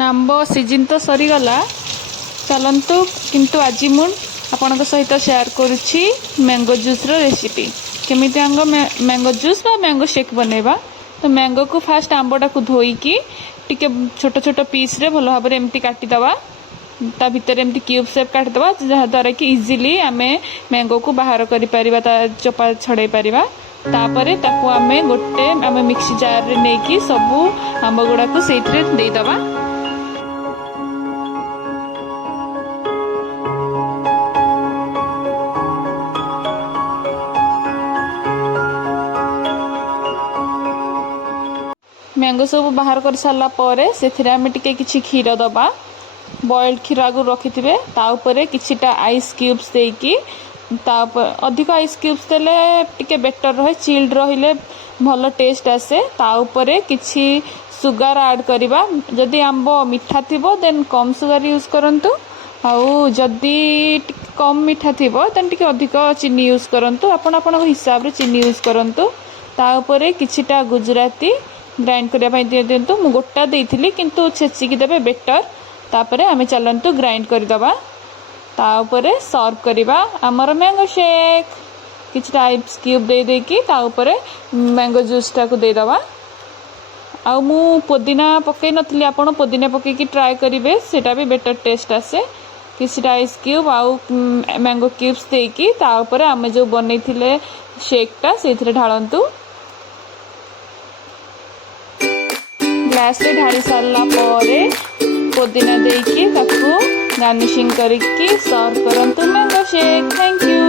आंब season तो सरीगला चलतु किंतु आज मु आपण सहित शेयर करुच्ची मैंगो जूस रेसिपी केमी मैंगो जूस बा मैंगो शेक बनैबा। तो मैंगो को फास्ट आंबटा को धोईकी टिके छोट छोट पीस रे भल भाव एमती काटिदवा ता भितर एमती क्यूब शेप काटिदवा जहाँद्वारा कि इजिली आमे मैंगो को बाहर करि परिबा ता चोपा छड़ाई परिबा। तापरे ताकू आमे गोटे आमे मिक्सी जार रे नेकी सबू आंब गुड़ा को सेइथरे देई दबा। मैंगो सब बाहर कर सारा पर से आम टे कि क्षीर दबा बॉइल्ड क्षीर आगु रखि थे ताऊपर किछिटा आइस क्यूब्स देकी अधिक आइस क्यूब्स देले टिके बेटर रहे चिल्ड रहिले भल टेस्ट आसे। ताऊपर किछि सुगार ऐड करबा जदि आंब मीठा थिबो देन कम सुगार यूज करंतु आउ जदि कम मीठा थिबो देन टिके अधिक चीनी यूज करंतु आपण आपण हिसाब रे चीनी यूज करंतु। ताऊपर किछिटा गुजराती ग्राइंड करने दिंतु मु गोटा देइथिली किंतु छेचिकी देबे बेटर। तापरे आमे चलंतु ग्राइंड करदबा ताऊपर सर्व करबा हमर मैंगो शेक किछ आइस क्यूब दे देकी ताऊपर मैंगो जूस टाको दे दबा। आ मु पुदीना पकई नथली आपण पुदीना पकई की ट्राई करिवे सेटा भी बेटर टेस्ट आसे। किछ आइस क्यूब आउ मैंगो क्यूब्स देकी ताऊपर आमे जो बनैथिले शेकटा सेथिरे ढाळंतु। ग्लास रे ढाली सारला परे पुदीना देकी ताकू गार्निशिंग करके सर्व करंतु मैंगो शेक। Thank you.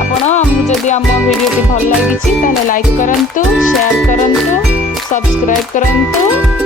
आपण जदि आम वीडियो भल लगी ताले लाइक करंतु शेयर करंतु सब्सक्राइब करंतु।